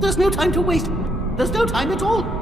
There's no time to waste. There's no time at all.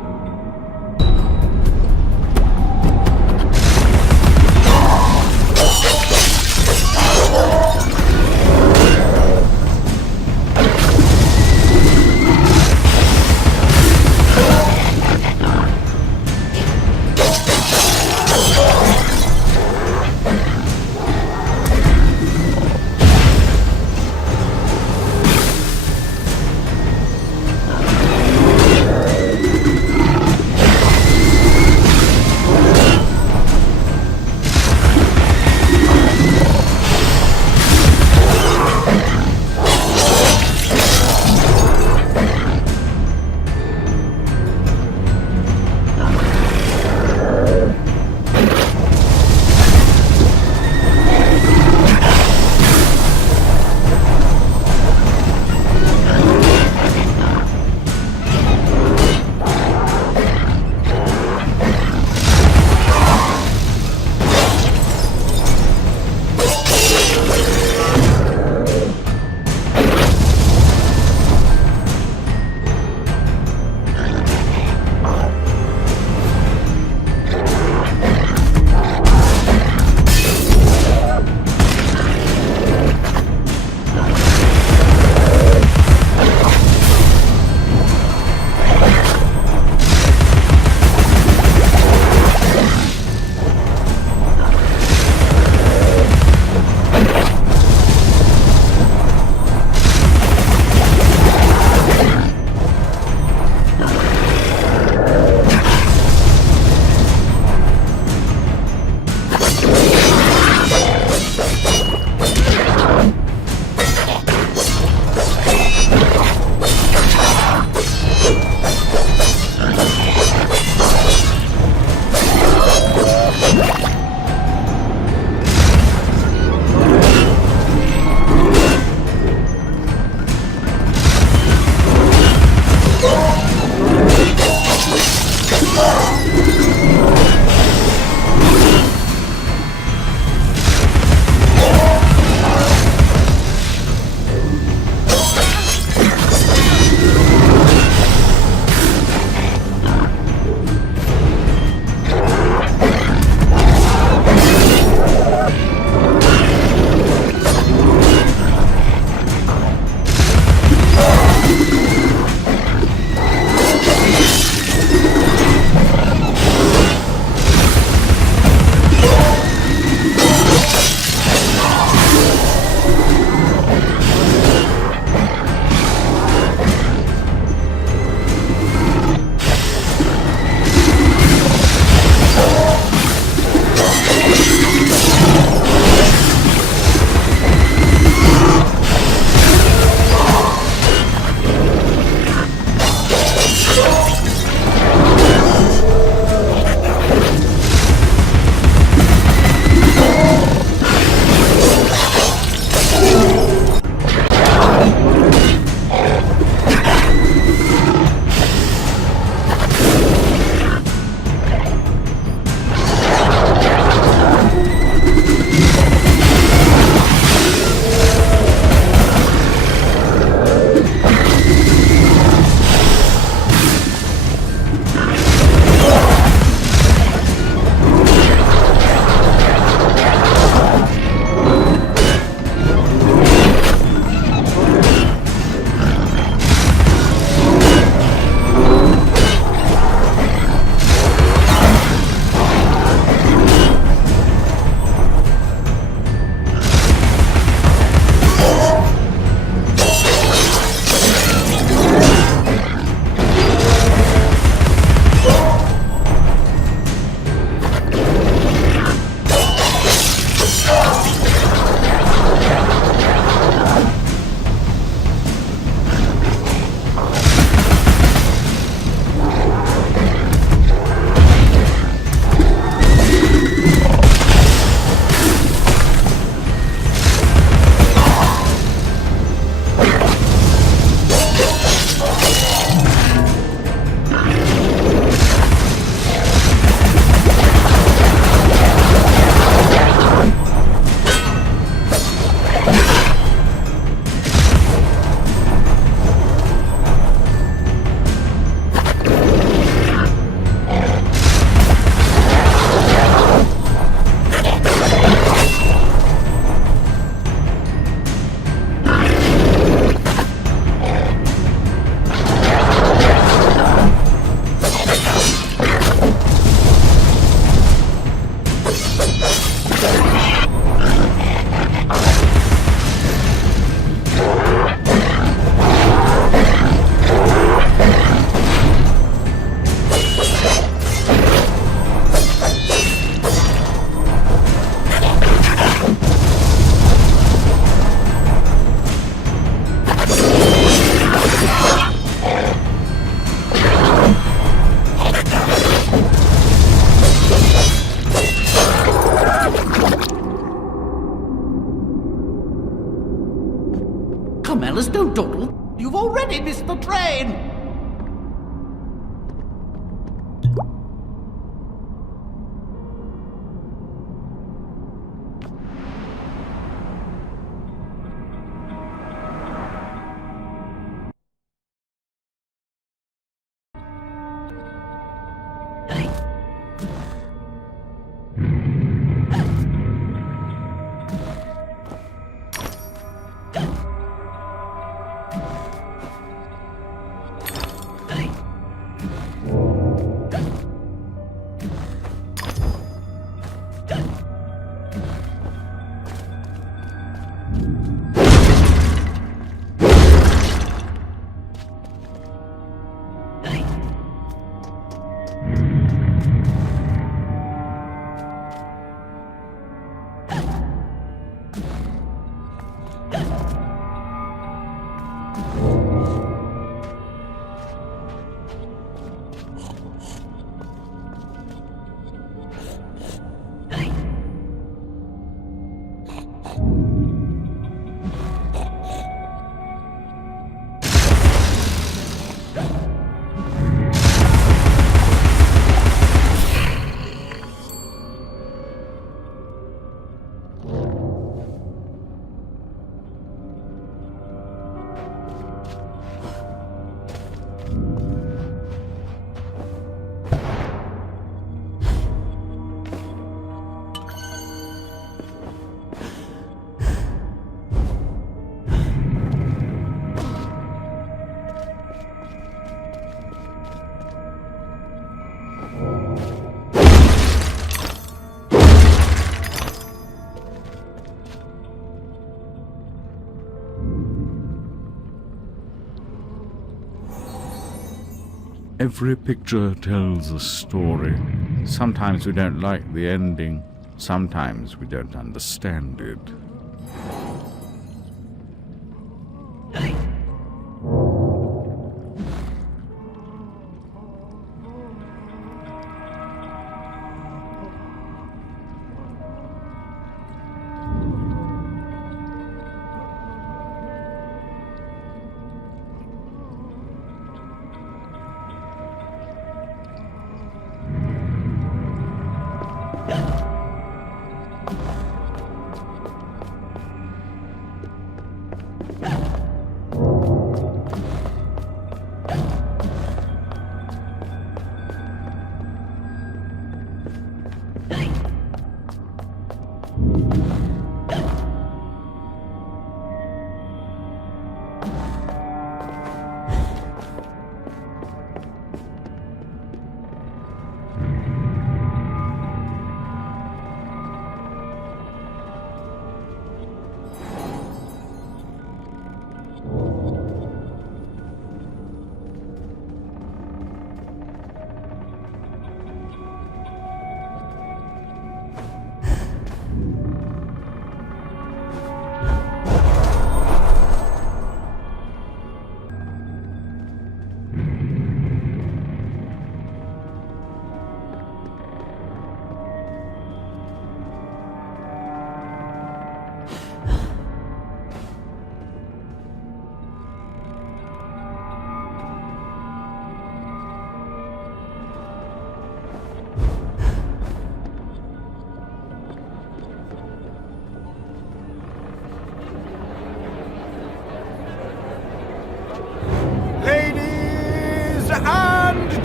Just don't dawdle. You've already missed the train. Every picture tells a story. Sometimes we don't like the ending. Sometimes we don't understand it.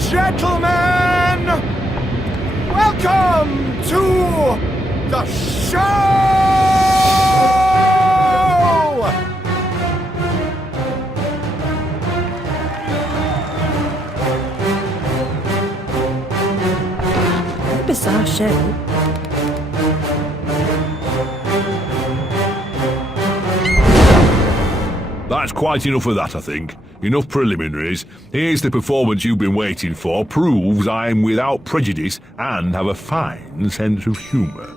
Gentlemen, welcome to the show! What a bizarre show. That's quite enough of that, I think. Enough preliminaries. Here's the performance you've been waiting for. Proves I'm without prejudice and have a fine sense of humour.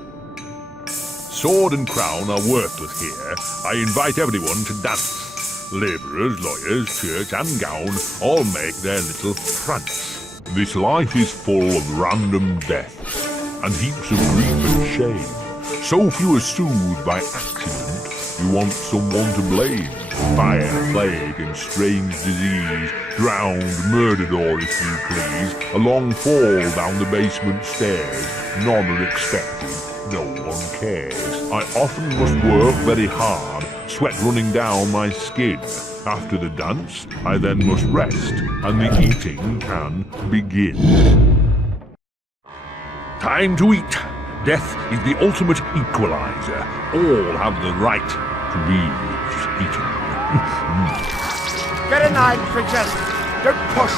Sword and crown are worthless here. I invite everyone to dance. Labourers, lawyers, church and gown all make their little prance. This life is full of random deaths and heaps of grief and shame. So few are soothed by accident. You want someone to blame. Fire, plague, and strange disease. Drowned, murdered, or if you please, a long fall down the basement stairs. None are expected. No one cares. I often must work very hard, sweat running down my skin. After the dance, I then must rest, and the eating can begin. Time to eat. Death is the ultimate equalizer. All have the right to be eaten. Get in line, creatures. Don't push.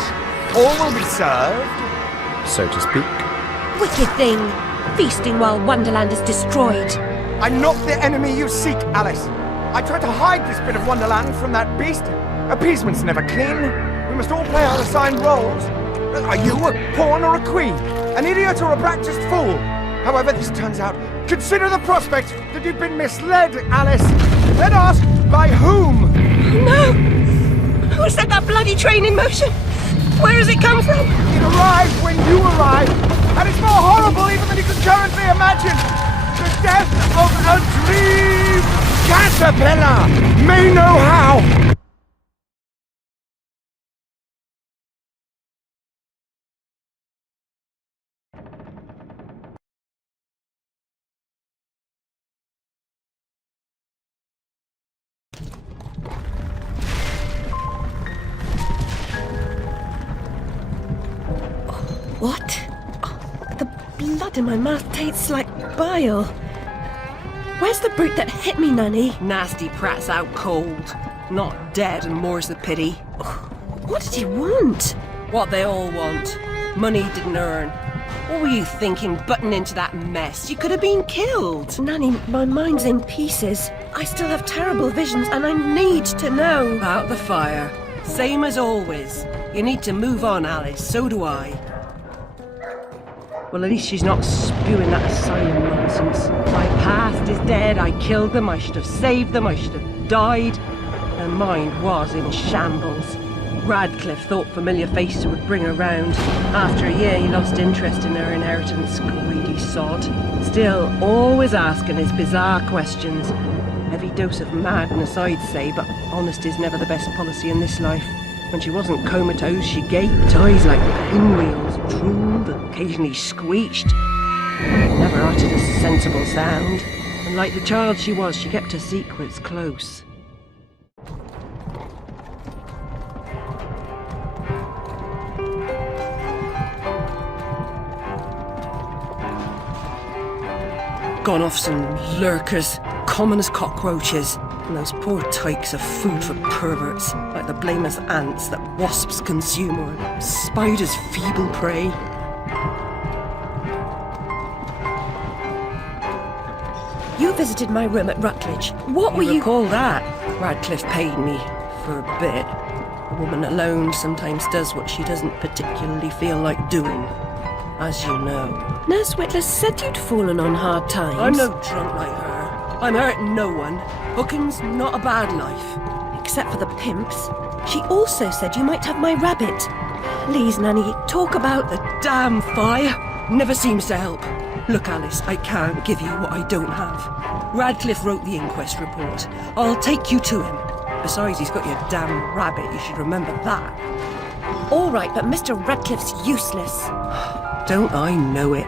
All will be served. So to speak. Wicked thing! Feasting while Wonderland is destroyed. I'm not the enemy you seek, Alice. I tried to hide this bit of Wonderland from that beast. Appeasement's never clean. We must all play our assigned roles. Are you a pawn or a queen? An idiot or a practiced fool? However this turns out, consider the prospect that you've been misled, Alice. Then ask, by whom? No! Who set that bloody train in motion? Where has it come from? It arrived when you arrived, and it's more horrible even than you could currently imagine. The death of a dream caterpillar may know how. What? Oh, the blood in my mouth tastes like bile. Where's the brute that hit me, Nanny? Nasty prat's out cold. Not dead, and more's the pity. What did he want? What they all want. Money he didn't earn. What were you thinking, butting into that mess? You could have been killed. Nanny, my mind's in pieces. I still have terrible visions, and I need to know. About the fire. Same as always. You need to move on, Alice. So do I. Well, at least she's not spewing that asylum nonsense. My past is dead. I killed them. I should have saved them. I should have died. Her mind was in shambles. Radcliffe thought familiar faces would bring her round. After a year, he lost interest in her inheritance. Greedy sod. Still, always asking his bizarre questions. Heavy dose of madness, I'd say, but honesty's never the best policy in this life. When she wasn't comatose, she gaped, eyes like pinwheels, drooled, occasionally screeched. Never uttered a sensible sound. And like the child she was, she kept her secrets close. Gone off some lurkers, common as cockroaches. And those poor tykes are food for perverts, like the blameless ants that wasps consume or spiders' feeble prey. You visited my room at Rutledge. What were you... Recall that? Radcliffe paid me for a bit. A woman alone sometimes does what she doesn't particularly feel like doing, as you know. Nurse Whitler said you'd fallen on hard times. I'm no drunk like her. I'm hurting no one. Hooking's not a bad life. Except for the pimps. She also said you might have my rabbit. Please, Nanny, talk about... The damn fire never seems to help. Look, Alice, I can't give you what I don't have. Radcliffe wrote the inquest report. I'll take you to him. Besides, he's got your damn rabbit. You should remember that. All right, but Mr. Radcliffe's useless. Don't I know it?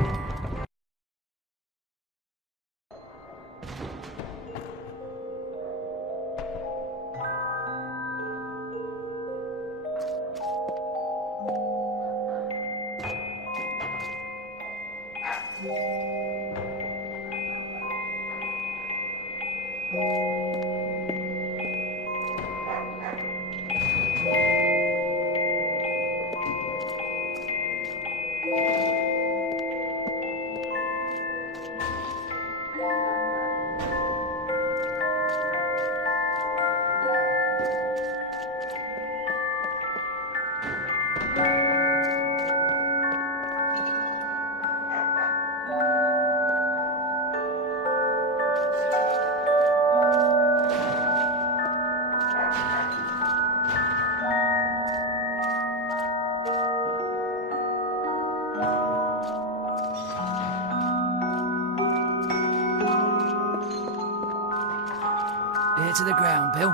ear to the ground, Bill?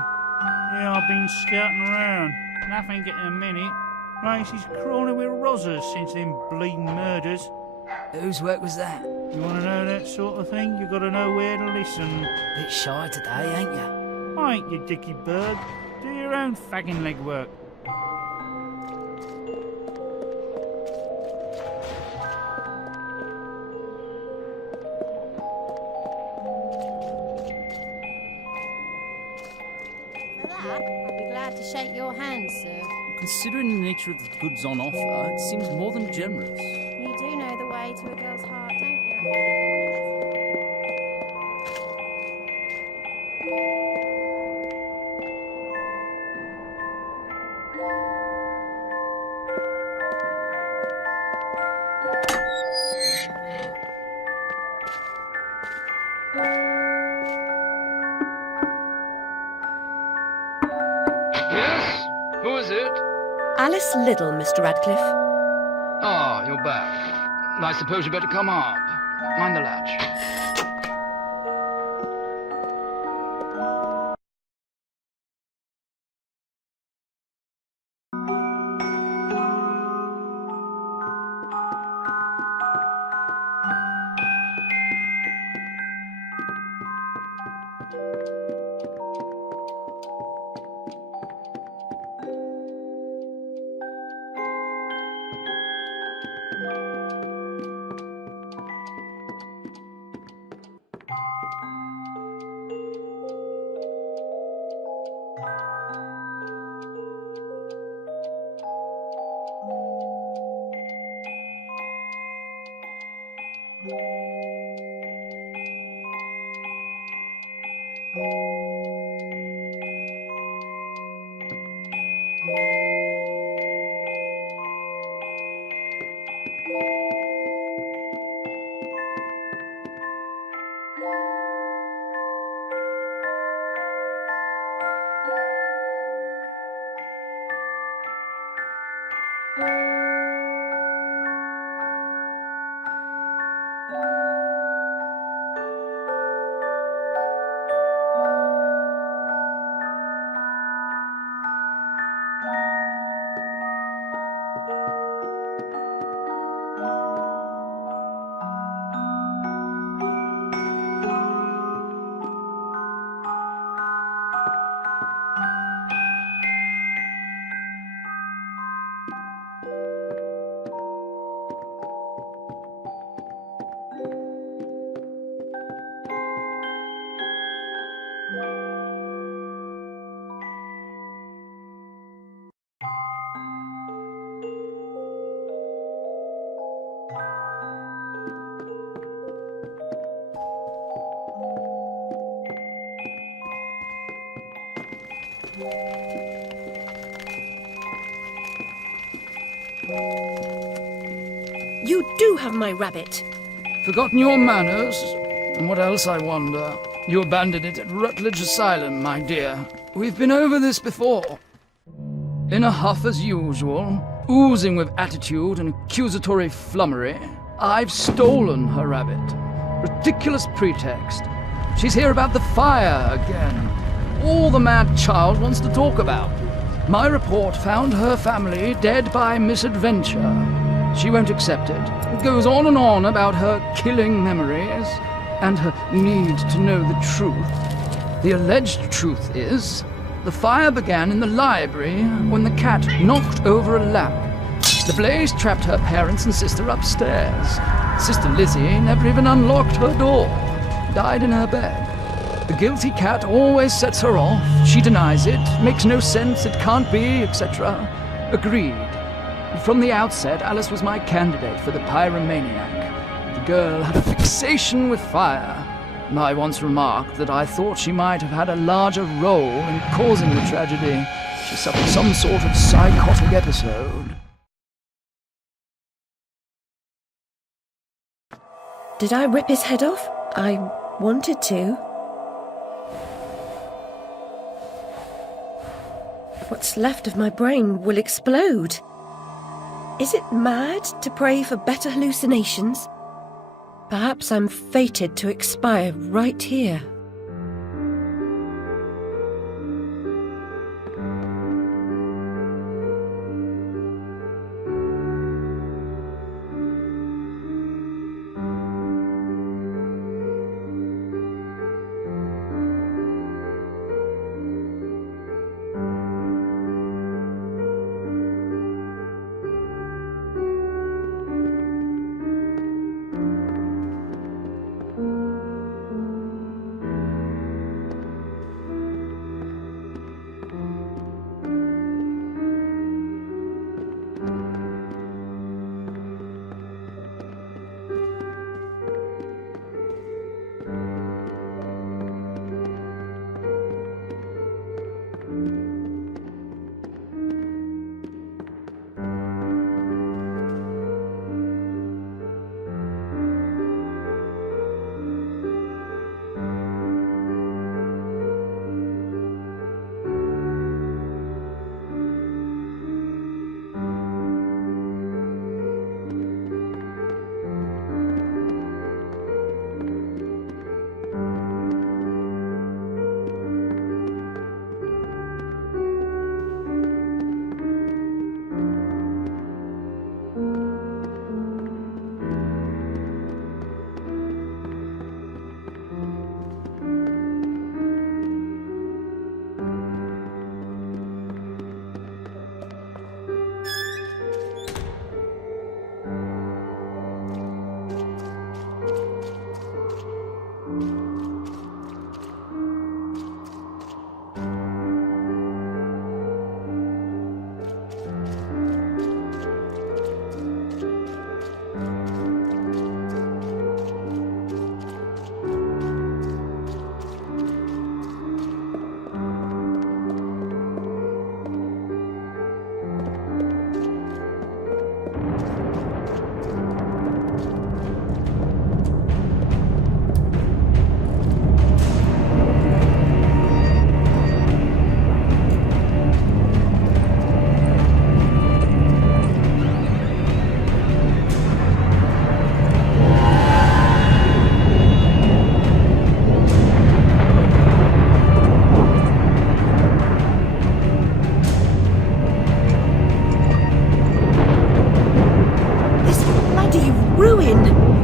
Yeah, I've been scouting around. Nothing getting a minute. Place is crawling with rozzers since them bleeding murders. Whose work was that? You want to know that sort of thing? You got to know where to listen. Bit shy today, ain't ya? I ain't you, Dicky Bird. Do your own fagging legwork. For that, I'd be glad to shake your hand, sir. Considering the nature of the goods on offer, it seems more than generous. You do know the way to a girl's heart, don't you? Yes? Who is it? Alice Liddell, Mr. Radcliffe. Ah, you're back. I suppose you better come up. Mind the latch. You do have my rabbit. Forgotten your manners? And what else, I wonder? You abandoned it at Rutledge Asylum, my dear. We've been over this before. In a huff as usual, oozing with attitude and accusatory flummery, I've stolen her rabbit. Ridiculous pretext. She's here about the fire again. All the mad child wants to talk about. My report found her family dead by misadventure. She won't accept it. It goes on and on about her killing memories and her need to know the truth. The alleged truth is, the fire began in the library when the cat knocked over a lamp. The blaze trapped her parents and sister upstairs. Sister Lizzie never even unlocked her door. Died in her bed. The guilty cat always sets her off. She denies it, makes no sense, it can't be, etc. Agreed. From the outset, Alice was my candidate for the pyromaniac. The girl had a fixation with fire. I once remarked that I thought she might have had a larger role in causing the tragedy. She suffered some sort of psychotic episode. Did I rip his head off? I wanted to. What's left of my brain will explode. Is it mad to pray for better hallucinations? Perhaps I'm fated to expire right here.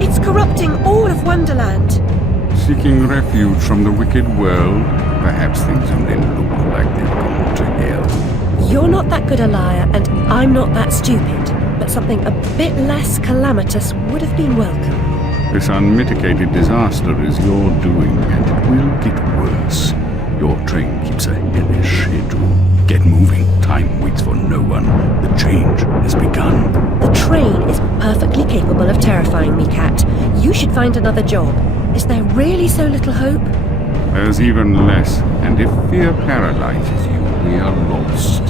It's corrupting all of Wonderland. Seeking refuge from the wicked world, perhaps things only look like they've gone to hell. You're not that good a liar, and I'm not that stupid. But something a bit less calamitous would have been welcome. This unmitigated disaster is your doing, and it will get worse. Your train keeps a hellish schedule. Get moving. Time waits for no one. The change has begun. The train is perfectly capable of terrifying me, Cat. You should find another job. Is there really so little hope? There's even less, and if fear paralyzes you, we are lost.